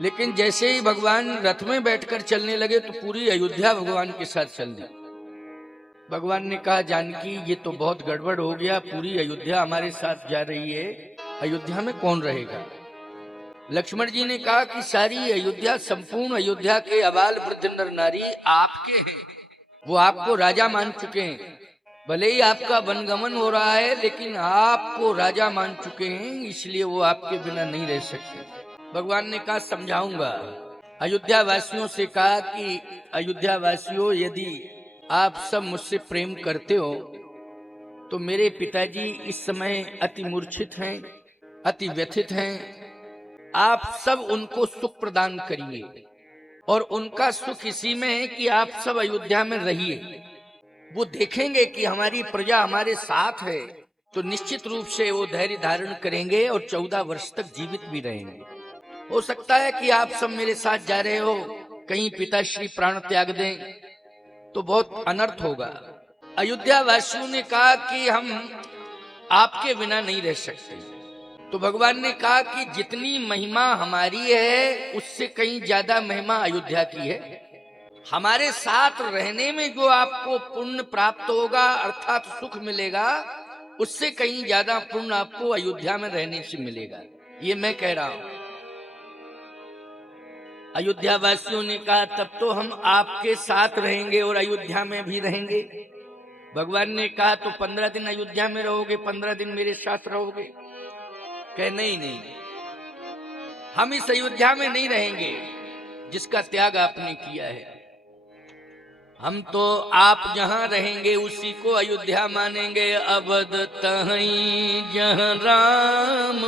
लेकिन जैसे ही भगवान रथ में बैठकर चलने लगे तो पूरी अयोध्या भगवान के साथ चल दी। भगवान ने कहा, जानकी ये तो बहुत गड़बड़ हो गया, पूरी अयोध्या हमारे साथ जा रही है, अयोध्या में कौन रहेगा। लक्ष्मण जी ने कहा कि सारी अयोध्या, संपूर्ण अयोध्या के अबाल वृद्ध नर नारी आपके हैं, वो आपको राजा मान चुके हैं। भले ही आपका वनगमन हो रहा है लेकिन आपको राजा मान चुके हैं, इसलिए वो आपके बिना नहीं रह सकते। भगवान ने कहा, समझाऊंगा। अयोध्या वासियों से कहा कि अयोध्या वासियों, यदि आप सब मुझसे प्रेम करते हो तो मेरे पिताजी इस समय अति मूर्छित हैं, अति व्यथित हैं, आप सब उनको सुख प्रदान करिए। और उनका सुख इसी में है कि आप सब अयोध्या में रहिए। वो देखेंगे कि हमारी प्रजा हमारे साथ है तो निश्चित रूप से वो धैर्य धारण करेंगे और 14 वर्ष तक जीवित भी रहेंगे। हो सकता है कि आप सब मेरे साथ जा रहे हो, कहीं पिताश्री प्राण त्याग दें तो बहुत अनर्थ होगा। अयोध्या वासियों ने कहा कि हम आपके बिना नहीं रह सकते। तो भगवान ने कहा कि जितनी महिमा हमारी है उससे कहीं ज्यादा महिमा अयोध्या की है। हमारे साथ रहने में जो आपको पुण्य प्राप्त होगा अर्थात सुख मिलेगा, उससे कहीं ज्यादा पुण्य आपको अयोध्या में रहने से मिलेगा। ये मैं कह रहा हूं। अयोध्या वासियों ने कहा, तब तो हम आपके साथ रहेंगे और अयोध्या में भी रहेंगे। भगवान ने कहा, तो 15 दिन अयोध्या में रहोगे, 15 दिन मेरे साथ रहोगे। कहे, नहीं नहीं, हम इस अयोध्या में नहीं रहेंगे जिसका त्याग आपने किया है। हम तो आप जहां रहेंगे उसी को अयोध्या मानेंगे। अवध तहीं जहां राम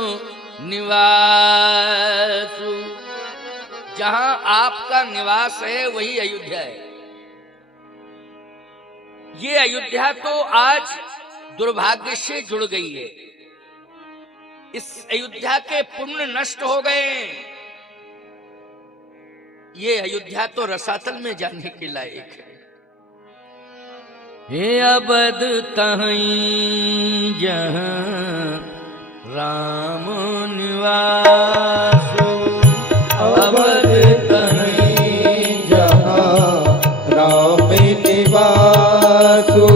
निवास, जहां आपका निवास है वही अयोध्या है। ये अयोध्या तो आज दुर्भाग्य से जुड़ गई है। इस अयोध्या के पुण्य नष्ट हो गए। ये अयोध्या तो रसातल में जाने के लायक है। हे अवध तहीं जहां राम निवास, अवध तहीं जहाँ राम निवासो,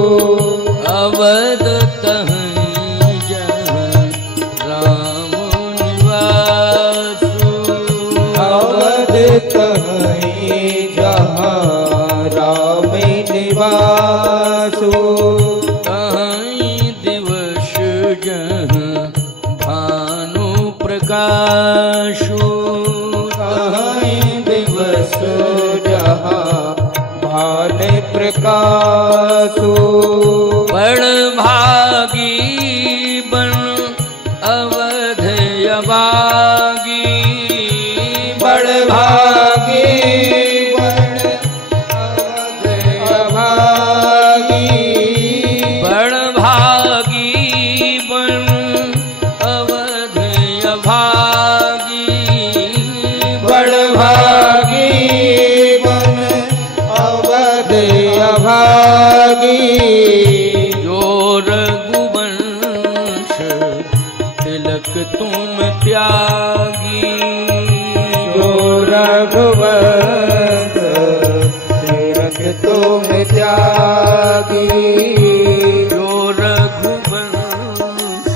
अवध तहीं जहां राम निवास, अवध तहीं जहाँ राम निवासो, तहीं दिवस जहां भानु प्रकाशो, तहीं दिवस जहाँ भान प्रकाशो, बड़ भागी बन अवध अभागी, बड़ भागी बन अवध अभागी, बड़ भागी बन अवध अभागी, बड़ भागी बन अवध अभागी, जो रघुवंश तिलक तुम त्यागी, जो रघुवंश तिलक तुम त्यागी, जो रघुवंश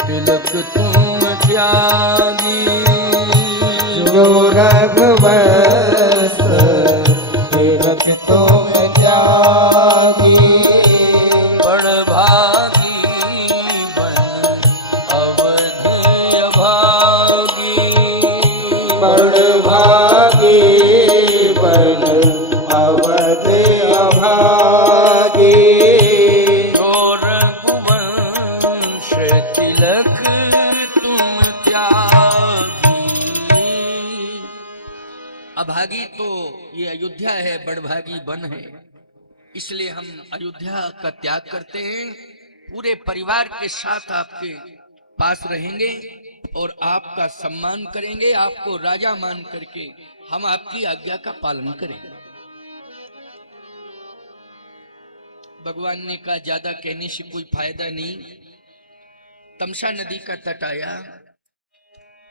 तिलक तुम त्यागी, जो रघुवंश तिलक तुम त्यागी, बड़ भागी बन अवध अभागी, बड़ भागी बन अवध अभागी, जो रघुवंश तिलक तुम त्यागी। अभागी तो ये अयोध्या है, बड़भागी वन है, इसलिए हम अयोध्या का त्याग करते हैं। पूरे परिवार के साथ आपके पास रहेंगे और आपका सम्मान करेंगे, आपको राजा मान करके हम आपकी आज्ञा का पालन करेंगे। भगवान ने कहा, ज्यादा कहने से कोई फायदा नहीं। तमसा नदी का तट आया।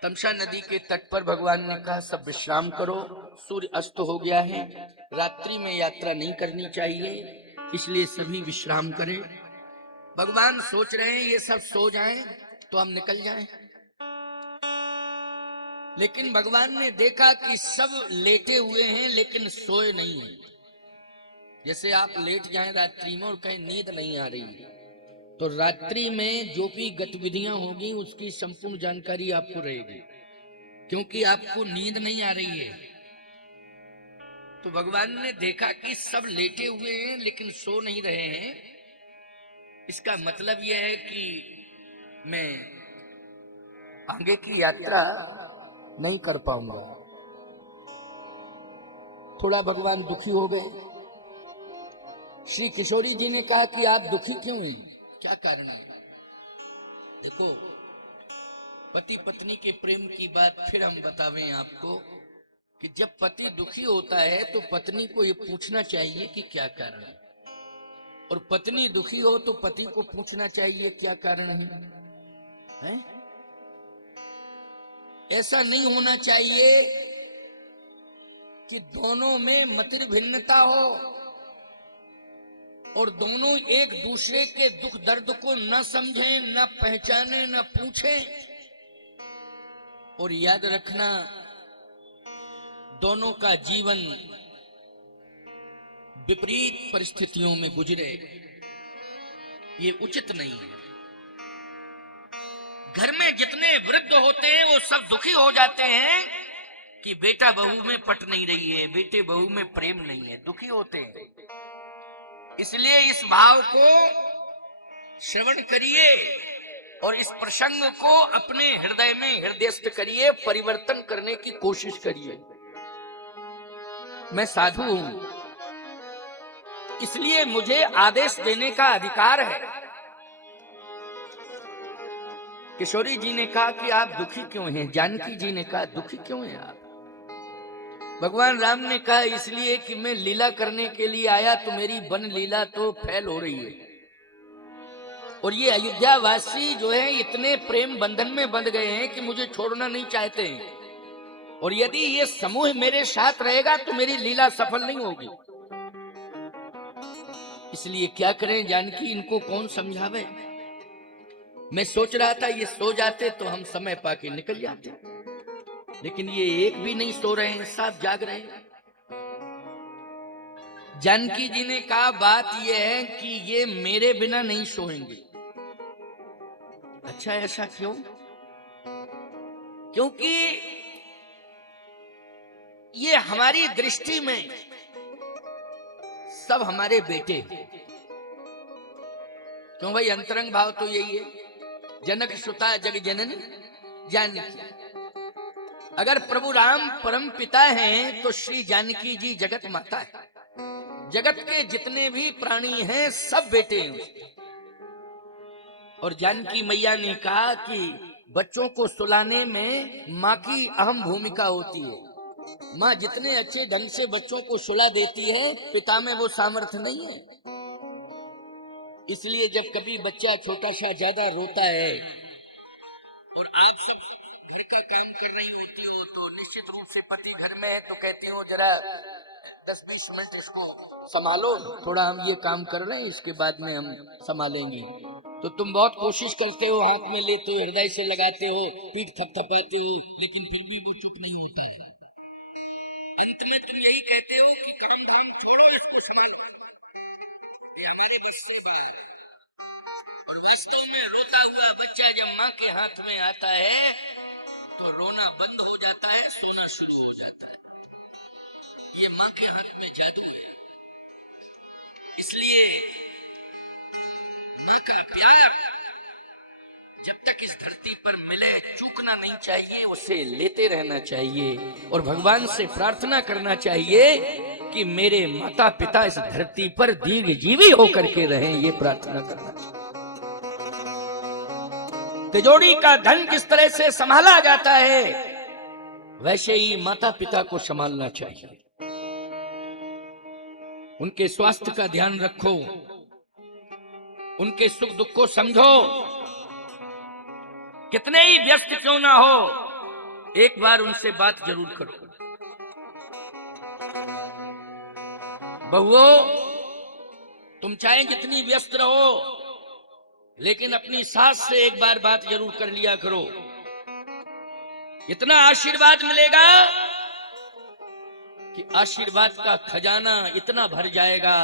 तमसा नदी के तट पर भगवान ने कहा सब विश्राम करो, सूर्य अस्त हो गया है, रात्रि में यात्रा नहीं करनी चाहिए, इसलिए सभी विश्राम करें। भगवान सोच रहे हैं ये सब सो जाएं तो हम निकल जाएं, लेकिन भगवान ने देखा कि सब लेटे हुए हैं लेकिन सोए नहीं हैं। जैसे आप लेट जाएं रात्रि में और कहीं नींद नहीं आ रही है, तो रात्रि में जो भी गतिविधियां होगी उसकी संपूर्ण जानकारी आपको रहेगी, क्योंकि आपको नींद नहीं आ रही है। तो भगवान ने देखा कि सब लेटे हुए हैं लेकिन सो नहीं रहे हैं, इसका मतलब यह है कि मैं आगे की यात्रा नहीं कर पाऊंगा। थोड़ा भगवान दुखी हो गए। श्री किशोरी जी ने कहा कि आप दुखी क्यों हैं, क्या कारण है? देखो, पति पत्नी के प्रेम की बात फिर हम बतावें आपको कि जब पति दुखी होता है तो पत्नी को ये पूछना चाहिए कि क्या कारण है, और पत्नी दुखी हो तो पति को पूछना चाहिए क्या कारण है? ऐसा नहीं होना चाहिए कि दोनों में मतिर भिन्नता हो और दोनों एक दूसरे के दुख दर्द को न समझें, न पहचाने, न पूछें। और याद रखना, दोनों का जीवन विपरीत परिस्थितियों में गुजरे, ये उचित नहीं है। घर में जितने वृद्ध होते हैं वो सब दुखी हो जाते हैं कि बेटा बहू में पट नहीं रही है, बेटे बहू में प्रेम नहीं है, दुखी होते हैं। इसलिए इस भाव को श्रवण करिए और इस प्रसंग को अपने हृदय में हृदयस्थ करिए, परिवर्तन करने की कोशिश करिए। मैं साधु हूं, इसलिए मुझे आदेश देने का अधिकार है। किशोरी जी ने कहा कि आप दुखी क्यों हैं? जानकी जी ने कहा दुखी क्यों हैं आप? भगवान राम ने कहा इसलिए कि मैं लीला करने के लिए आया, तो मेरी वन लीला तो फैल हो रही है, और ये अयोध्या वासी जो है इतने प्रेम बंधन में बंध गए हैं कि मुझे छोड़ना नहीं चाहते हैं, और यदि ये समूह मेरे साथ रहेगा तो मेरी लीला सफल नहीं होगी। इसलिए क्या करें जानकी, इनको कौन समझावे? मैं सोच रहा था ये सो जाते तो हम समय पाके निकल जाते, लेकिन ये एक भी नहीं सो रहे हैं, सब जाग रहे हैं। जानकी जी ने कहा बात यह है कि ये मेरे बिना नहीं सोएंगे। अच्छा, ऐसा क्यों? क्योंकि ये हमारी दृष्टि में सब हमारे बेटे। क्यों भाई? अंतरंग भाव तो यही है, जनक सुता जग जननी जानकी। अगर प्रभु राम परम पिता हैं तो श्री जानकी जी जगत माता है। जगत के जितने भी प्राणी हैं सब बेटे हैं उसके। और जानकी मैया ने कहा कि बच्चों को सुलाने में माँ की अहम भूमिका होती है। माँ जितने अच्छे ढंग से बच्चों को सुला देती है, पिता में वो सामर्थ्य नहीं है। इसलिए जब कभी बच्चा छोटा सा ज्यादा रोता है और आप सब घर का काम कर रही होती हो, तो निश्चित रूप से पति घर में है तो कहती हो जरा 10-20 मिनट इसको संभालो, थोड़ा हम ये काम कर रहे हैं, इसके बाद में हम संभालेंगे। तो तुम बहुत कोशिश करते हो, हाथ में लेते हो, हृदय से लगाते हो, पीठ थपथपाते हो, लेकिन फिर भी वो चुप नहीं होता है। अंत में तुम यही कहते हो कि काम धाम छोड़ो, इसको संभालो, ये हमारे बस से बड़ा है। और वास्तव में रोता हुआ बच्चा जब माँ के हाथ में आता है तो रोना बंद हो जाता है, सोना शुरू हो जाता है। ये माँ के हाथ में जादू है। इसलिए माँ का प्यार जब तक इस धरती पर मिले चूकना नहीं चाहिए, उसे लेते रहना चाहिए और भगवान से प्रार्थना करना चाहिए कि मेरे माता पिता इस धरती पर दीर्घजीवी होकर के रहें। ये प्रार्थना करना चाहिए। तिजोरी का धन जिस तरह से संभाला जाता है, वैसे ही माता पिता को संभालना चाहिए। उनके स्वास्थ्य का ध्यान रखो, उनके सुख दुख को समझो। कितने ही व्यस्त क्यों ना हो, एक बार उनसे बात जरूर करो। बहुओं, तुम चाहे जितनी व्यस्त रहो, लेकिन अपनी सास से एक बार बात जरूर कर लिया करो। इतना आशीर्वाद मिलेगा कि आशीर्वाद का खजाना इतना भर जाएगा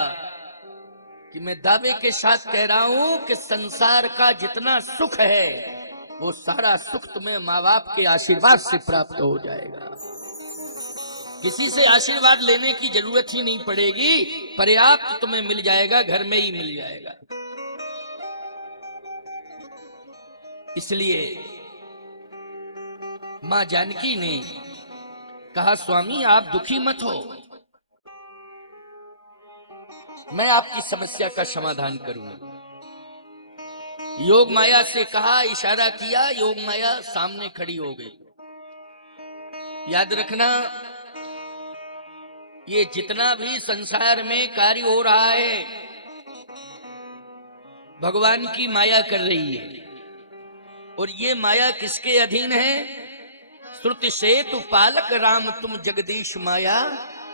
कि मैं दावे के साथ कह रहा हूं कि संसार का जितना सुख है वो सारा सुख तुम्हें माँ बाप के आशीर्वाद से प्राप्त हो जाएगा। किसी से आशीर्वाद लेने की जरूरत ही नहीं पड़ेगी, पर्याप्त तुम्हें मिल जाएगा, घर में ही मिल जाएगा। इसलिए मां जानकी ने कहा, स्वामी आप दुखी मत हो, मैं आपकी समस्या का समाधान करूंगा। योग माया से कहा, इशारा किया, योग माया सामने खड़ी हो गई। याद रखना, ये जितना भी संसार में कार्य हो रहा है भगवान की माया कर रही है। और ये माया किसके अधीन है? श्रुति सेतु पालक राम तुम जगदीश माया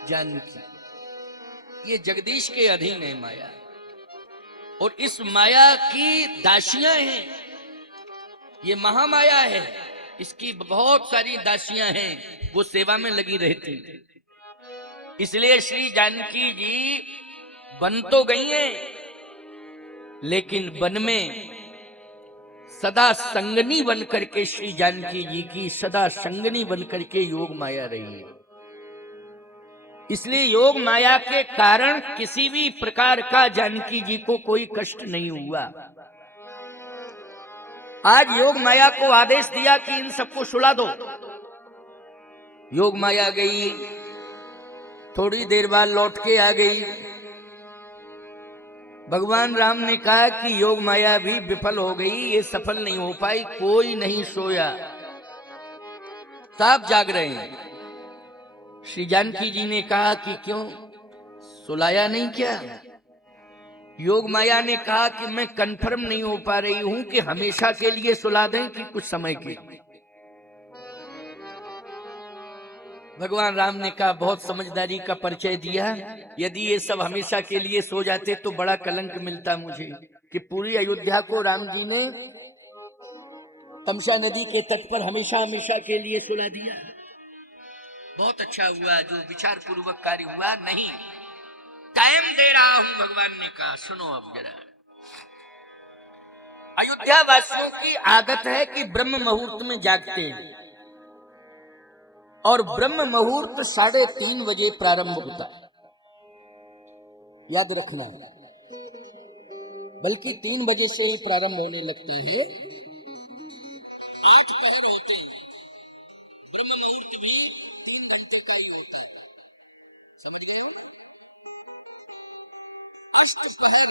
जानकी। ये जगदीश के अधीन है माया, और इस माया की दासियां हैं। ये महामाया है, इसकी बहुत सारी दासियां हैं, वो सेवा में लगी रहती। इसलिए श्री जानकी जी बन तो गई हैं, लेकिन वन में सदा संगनी बन करके श्री जानकी जी की सदा संगनी बन करके योग माया रही है। इसलिए योग माया के कारण किसी भी प्रकार का जानकी जी को कोई कष्ट नहीं हुआ। आज योग माया को आदेश दिया कि इन सबको सुला दो। योग माया गई, थोड़ी देर बाद लौट के आ गई। भगवान राम ने कहा कि योग माया भी विफल हो गई, ये सफल नहीं हो पाई। कोई नहीं सोया, सब जाग रहे हैं। श्री जानकी जी ने कहा कि क्यों सुलाया नहीं क्या? योग माया ने कहा कि मैं कंफर्म नहीं हो पा रही हूं कि हमेशा के लिए सुला दें कि कुछ समय के। भगवान राम ने कहा, बहुत समझदारी का परिचय दिया। यदि ये सब हमेशा के लिए सो जाते तो बड़ा कलंक मिलता मुझे कि पूरी अयोध्या को राम जी ने तमसा नदी के तट पर हमेशा हमेशा के लिए सुला दिया। बहुत अच्छा हुआ जो विचार पूर्वक कार्य हुआ। नहीं, टाइम दे रहा हूं, भगवान ने कहा। सुनो अब जरा, अयोध्या वासियों की आदत है कि ब्रह्म मुहूर्त में जागते हैं, और ब्रह्म मुहूर्त 3:30 बजे प्रारंभ होता है। याद रखना, बल्कि 3 बजे से ही प्रारंभ होने लगता है। 8 पहर होते हैं, ब्रह्म मुहूर्त भी 3 घंटे का ही होता है। समझ गए हो? अष्ट पहर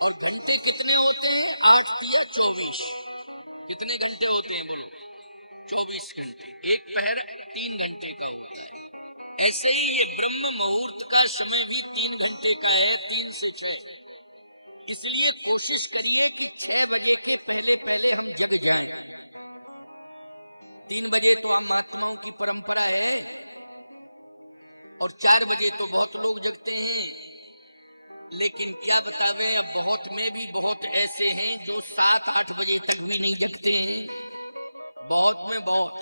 और घंटे कितने होते हैं? 8 या 24। कितने घंटे होते हैं? बोलो। 24 घंटे। एक पहर 3 घंटे का होता है। ऐसे ही ये ब्रह्म मुहूर्त का समय भी 3 घंटे का है, 3 से 6। इसलिए कोशिश करिए कि 6 बजे के पहले पहले हम जग जाएं। 3 बजे तो हम महात्माओं की परंपरा है, और 4 बजे तो बहुत लोग जगते हैं। लेकिन क्या बतावे, अब बहुत में भी बहुत ऐसे हैं जो 7-8 बजे तक भी नहीं जगते हैं, बहुत में बहुत।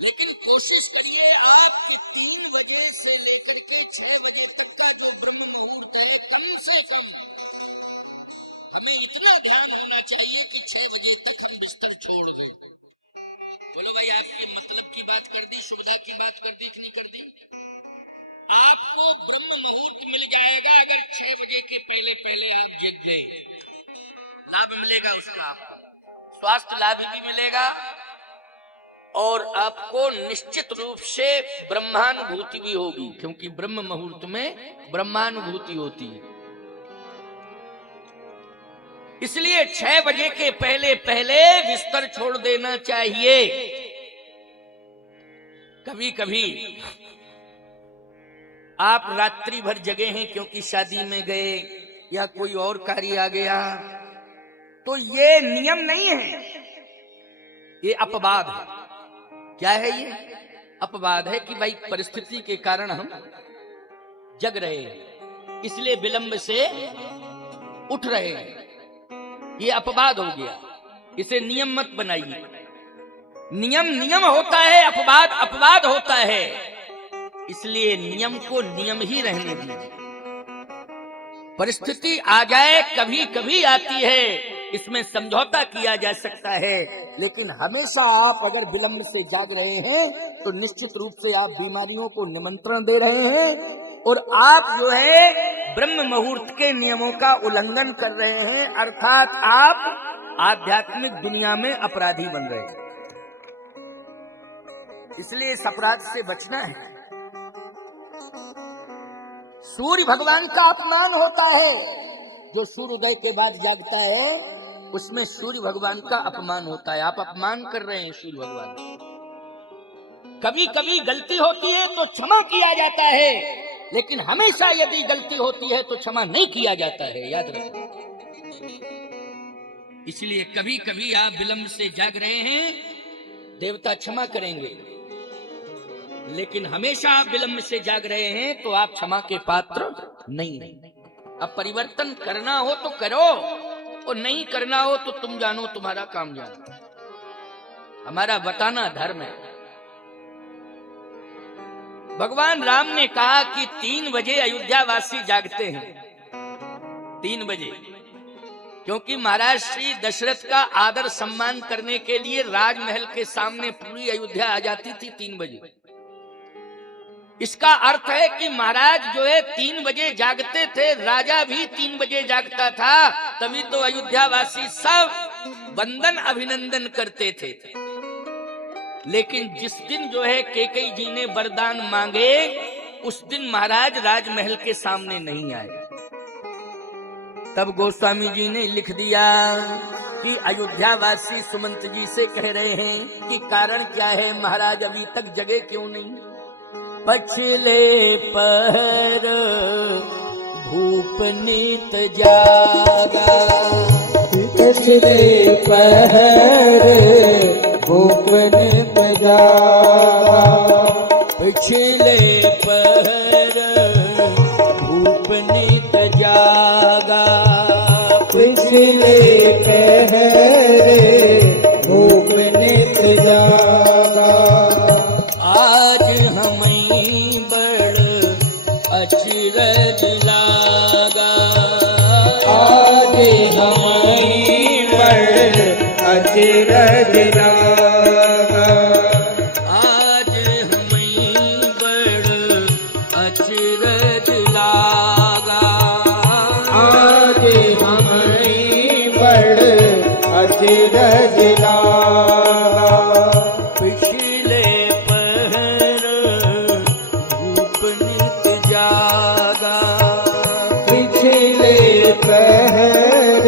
लेकिन कोशिश करिए आप कि 3 बजे से लेकर के 6 बजे तक का जो ब्रह्म मुहूर्त है, कम से कम हमें इतना ध्यान होना चाहिए कि 6 बजे तक हम बिस्तर छोड़ दें। बोलो भाई, आपके मतलब की बात कर दी, सुविधा की बात कर दी कि नहीं कर दी? आपको ब्रह्म मुहूर्त मिल जाएगा अगर 6 बजे के पहले पहले आप जग गए। लाभ मिलेगा उसका, आपको स्वास्थ्य लाभ भी मिलेगा, और आपको निश्चित रूप से ब्रह्मानुभूति भी होगी, क्योंकि ब्रह्म मुहूर्त में ब्रह्मानुभूति होती है। इसलिए 6 बजे के पहले पहले बिस्तर छोड़ देना चाहिए। कभी कभी आप रात्रि भर जगे हैं क्योंकि शादी में गए या कोई और कार्य आ गया, तो ये नियम नहीं है, ये अपवाद है। क्या है ये? अपवाद है कि भाई परिस्थिति के कारण हम जग रहे हैं, इसलिए विलंब से उठ रहे हैं। ये अपवाद हो गया, इसे नियम मत बनाइए। नियम नियम होता है, अपवाद अपवाद होता है, इसलिए नियम को नियम ही रहने दीजिए। परिस्थिति आ जाए, कभी कभी आती है, इसमें समझौता किया जा सकता है, लेकिन हमेशा आप अगर विलंब से जाग रहे हैं तो निश्चित रूप से आप बीमारियों को निमंत्रण दे रहे हैं और आप जो है ब्रह्म मुहूर्त के नियमों का उल्लंघन कर रहे हैं, अर्थात आप आध्यात्मिक दुनिया में अपराधी बन रहे हैं। इसलिए इस अपराध से बचना है। सूर्य भगवान का अपमान होता है, जो सूर्योदय के बाद जागता है उसमें सूर्य भगवान का अपमान होता है। आप अपमान कर रहे हैं सूर्य भगवान का। कभी कभी गलती होती है तो क्षमा किया जाता है, लेकिन हमेशा यदि गलती होती है तो क्षमा नहीं किया जाता है, याद रखें। इसलिए कभी कभी आप विलंब से जाग रहे हैं, देवता क्षमा करेंगे, लेकिन हमेशा आप विलंब से जाग रहे हैं तो आप क्षमा के पात्र नहीं हैं। अब परिवर्तन करना हो तो करो, और नहीं करना हो तो तुम जानो, तुम्हारा काम जानो। हमारा बताना धर्म है। भगवान राम ने कहा कि 3 बजे अयोध्यावासी जागते हैं। 3 बजे, क्योंकि महाराज श्री दशरथ का आदर सम्मान करने के लिए राजमहल के सामने पूरी अयोध्या आ जाती थी 3 बजे। इसका अर्थ है कि महाराज जो है 3 बजे जागते थे, राजा भी 3 बजे जागता था, तभी तो अयोध्यावासी सब वंदन अभिनंदन करते थे। लेकिन जिस दिन जो है कैकेयी जी ने वरदान मांगे, उस दिन महाराज राजमहल के सामने नहीं आए। तब गोस्वामी जी ने लिख दिया कि अयोध्यावासी सुमंत जी से कह रहे हैं कि कारण क्या है, महाराज अभी तक जगे क्यों नहीं? पछले पहर भूप नीत जागा, पिछले पहर भूप नीत जागा, पिछले पहर भूप नीत जागा, पिछले पहर भूप नीत जागा। आज हमें बड़ अचरज लागा, आज हमें बड़ अचरज लागा, आज हमें बड़ अचरज लागा, आज हमें बड़ अचरज लागा। पिछले पहर भूप नित जागा, पिछले पहर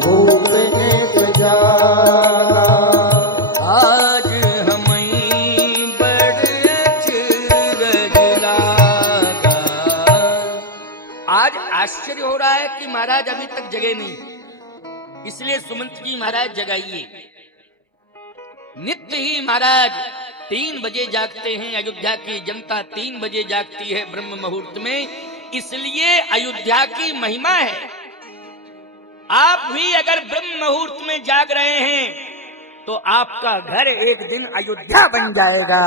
भूप नीत जागा, आज हमें बड़ अचरज लागा। आज आश्चर्य हो रहा है कि महाराज अभी तक जगे नहीं, इसलिए सुमंत जी महाराज जगाइए। नित्य ही महाराज 3 बजे जागते हैं, अयोध्या की जनता 3 बजे जागती है ब्रह्म मुहूर्त में, इसलिए अयोध्या की महिमा है। आप भी अगर ब्रह्म मुहूर्त में जाग रहे हैं तो आपका घर एक दिन अयोध्या बन जाएगा,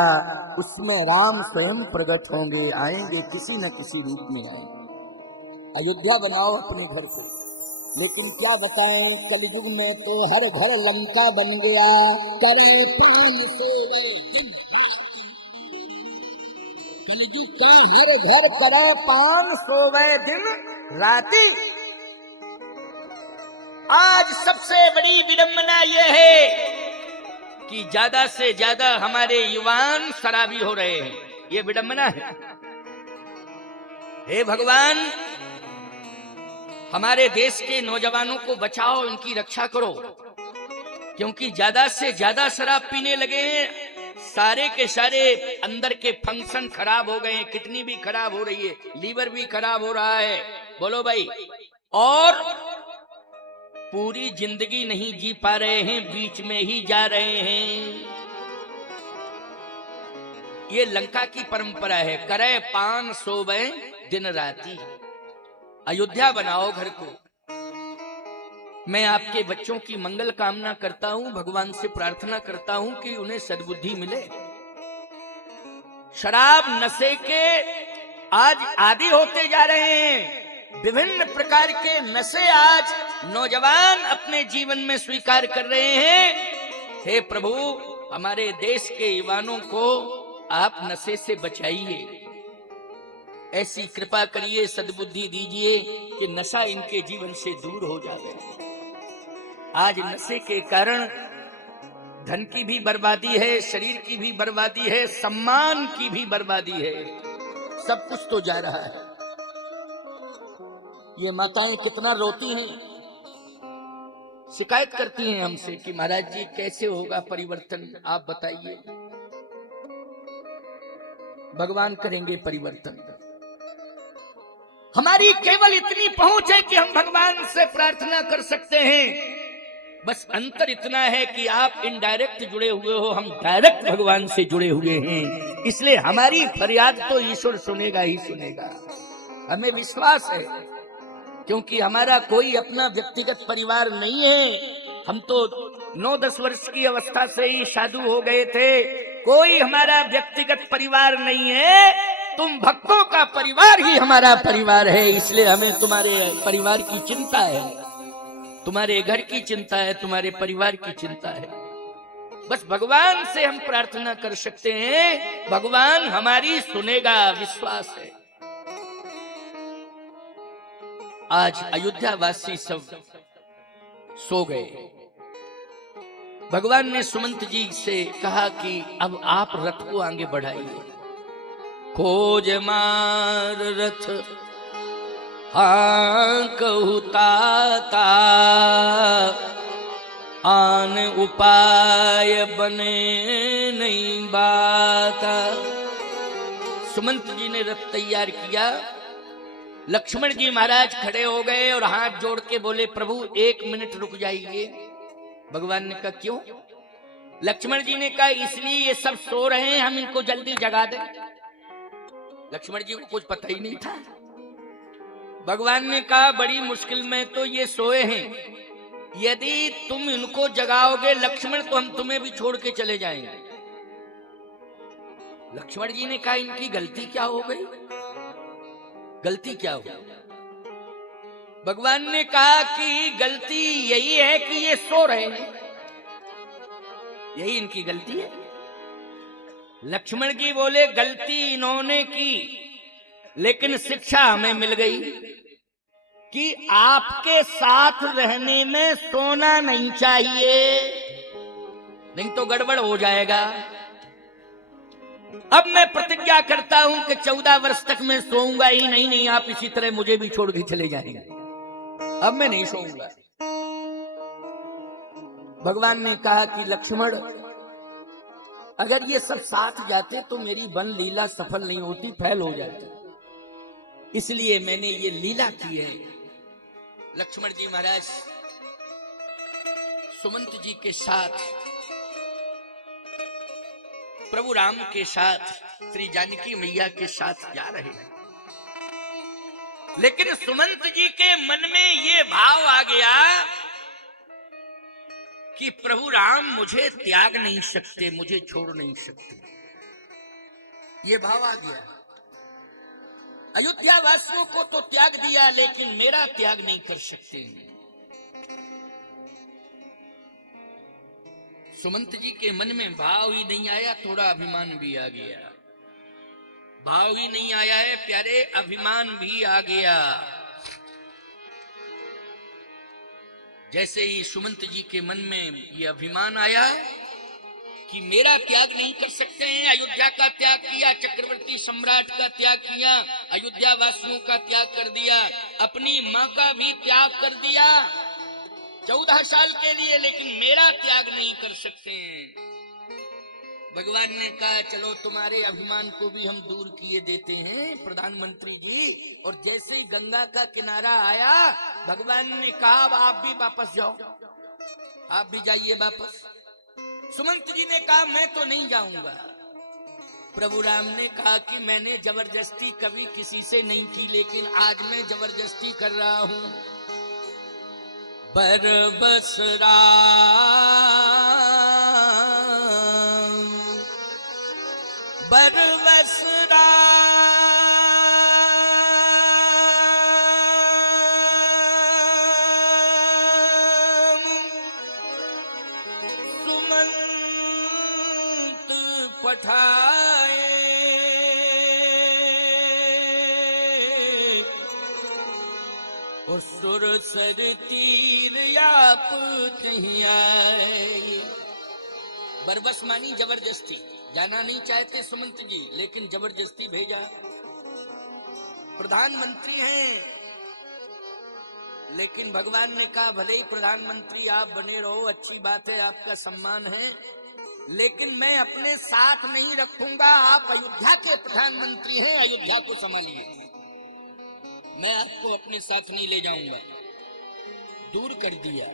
उसमें राम स्वयं प्रकट होंगे, आएंगे, किसी न किसी रूप में आएंगे। अयोध्या बनाओ अपने घर को, लेकिन क्या बताएं, कलयुग में तो हर घर लंका बन गया। करे 500 दिन, कलयुग का हर घर करे 500 दिन राति। आज सबसे बड़ी विडंबना यह है कि ज्यादा से ज्यादा हमारे युवान शराबी हो रहे हैं, ये विडंबना है। हे भगवान, हमारे देश के नौजवानों को बचाओ, इनकी रक्षा करो, क्योंकि ज्यादा से ज्यादा शराब पीने लगे हैं। सारे के सारे अंदर के फंक्शन खराब हो गए हैं, किडनी भी खराब हो रही है, लीवर भी खराब हो रहा है, बोलो भाई। और पूरी जिंदगी नहीं जी पा रहे हैं, बीच में ही जा रहे हैं। ये लंका की परंपरा है, करे पान सोवे दिन राती। अयोध्या बनाओ घर को। मैं आपके बच्चों की मंगल कामना करता हूं, भगवान से प्रार्थना करता हूं कि उन्हें सद्बुद्धि मिले। शराब नशे के आज आदी होते जा रहे हैं। विभिन्न प्रकार के नशे आज नौजवान अपने जीवन में स्वीकार कर रहे हैं। हे प्रभु, हमारे देश के युवाओं को आप नशे से बचाइए, ऐसी कृपा करिए, सद्बुद्धि दीजिए कि नशा इनके जीवन से दूर हो जाए। आज नशे के कारण धन की भी बर्बादी है, शरीर की भी बर्बादी है, सम्मान की भी बर्बादी है, सब कुछ तो जा रहा है। ये माताएं कितना रोती हैं, शिकायत करती हैं हमसे कि महाराज जी कैसे होगा परिवर्तन, आप बताइए। भगवान करेंगे परिवर्तन। हमारी केवल इतनी पहुंच है कि हम भगवान से प्रार्थना कर सकते हैं। बस अंतर इतना है कि आप इनडायरेक्ट जुड़े हुए हो, हम डायरेक्ट भगवान से जुड़े हुए हैं। इसलिए हमारी फरियाद तो ईश्वर सुनेगा ही सुनेगा, हमें विश्वास है, क्योंकि हमारा कोई अपना व्यक्तिगत परिवार नहीं है। हम तो 9-10 वर्ष की अवस्था से ही साधु हो गए थे, कोई हमारा व्यक्तिगत परिवार नहीं है। तुम भक्तों का परिवार ही हमारा परिवार है, इसलिए हमें तुम्हारे परिवार की चिंता है, तुम्हारे घर की चिंता है, तुम्हारे परिवार की चिंता है। बस भगवान से हम प्रार्थना कर सकते हैं, भगवान हमारी सुनेगा, विश्वास है। आज अयोध्या वासी सब सो गए। भगवान ने सुमंत जी से कहा कि अब आप रथ को आगे बढ़ाइए। खोज मार रथ हाँ कहता, आन उपाय बने नहीं बाता। सुमंत जी ने रथ तैयार किया। लक्ष्मण जी महाराज खड़े हो गए और हाथ जोड़ के बोले, प्रभु 1 मिनट रुक जाइए। भगवान ने कहा क्यों? लक्ष्मण जी ने कहा इसलिए ये सब सो रहे हैं, हम इनको जल्दी जगा दें। लक्ष्मण जी को कुछ पता ही नहीं था। भगवान ने कहा बड़ी मुश्किल में तो ये सोए हैं, यदि तुम इनको जगाओगे लक्ष्मण तो हम तुम्हें भी छोड़ के चले जाएंगे। लक्ष्मण जी ने कहा इनकी गलती क्या हो गई, गलती क्या हो? भगवान ने कहा कि गलती यही है कि ये सो रहे हैं, यही इनकी गलती है। लक्ष्मण जी बोले गलती इन्होंने की, लेकिन शिक्षा हमें मिल गई कि आपके साथ रहने में सोना नहीं चाहिए, नहीं तो गड़बड़ हो जाएगा। अब मैं प्रतिज्ञा करता हूं कि 14 वर्ष तक मैं सोऊंगा ही नहीं। नहीं, आप इसी तरह मुझे भी छोड़ के चले जाएंगे, अब मैं नहीं सोऊंगा। भगवान ने कहा कि लक्ष्मण अगर ये सब साथ जाते तो मेरी वन लीला सफल नहीं होती, फैल हो जाती, इसलिए मैंने ये लीला की है। लक्ष्मण जी महाराज सुमंत जी के साथ, प्रभु राम के साथ, श्री जानकी मैया के साथ जा रहे हैं। लेकिन सुमंत जी के मन में ये भाव आ गया कि प्रभु राम मुझे त्याग नहीं सकते, मुझे छोड़ नहीं सकते, ये भाव आ गया। अयोध्या वासियों को तो त्याग दिया, लेकिन मेरा त्याग नहीं कर सकते। सुमंत जी के मन में भाव ही नहीं आया, थोड़ा अभिमान भी आ गया। भाव ही नहीं आया है प्यारे, अभिमान भी आ गया। जैसे ही सुमंत जी के मन में ये अभिमान आया कि मेरा त्याग नहीं कर सकते हैं, अयोध्या का त्याग किया, चक्रवर्ती सम्राट का त्याग किया, अयोध्या वासियों का त्याग कर दिया, अपनी मां का भी त्याग कर दिया 14 साल के लिए, लेकिन मेरा त्याग नहीं कर सकते हैं। भगवान ने कहा चलो तुम्हारे अभिमान को भी हम दूर किए देते हैं प्रधानमंत्री जी। और जैसे ही गंगा का किनारा आया, भगवान ने कहा अब आप भी वापस जाओ, आप भी जाइए वापस। सुमंत जी ने कहा मैं तो नहीं जाऊंगा। प्रभु राम ने कहा कि मैंने जबरदस्ती कभी किसी से नहीं की, लेकिन आज मैं जबरदस्ती कर रहा हूं। बरबस राम, बरबस राम, सुमंत पठाए, और सुर सर तीर आप कहीं आए। बरबस मानी जबरदस्ती, जाना नहीं चाहते सुमंत जी, लेकिन जबरदस्ती भेजा। प्रधानमंत्री हैं, लेकिन भगवान ने कहा भले ही प्रधानमंत्री आप बने रहो, अच्छी बात है, आपका सम्मान है, लेकिन मैं अपने साथ नहीं रखूंगा। आप अयोध्या के प्रधानमंत्री हैं, अयोध्या को संभालिए, मैं आपको अपने साथ नहीं ले जाऊंगा। दूर कर दिया।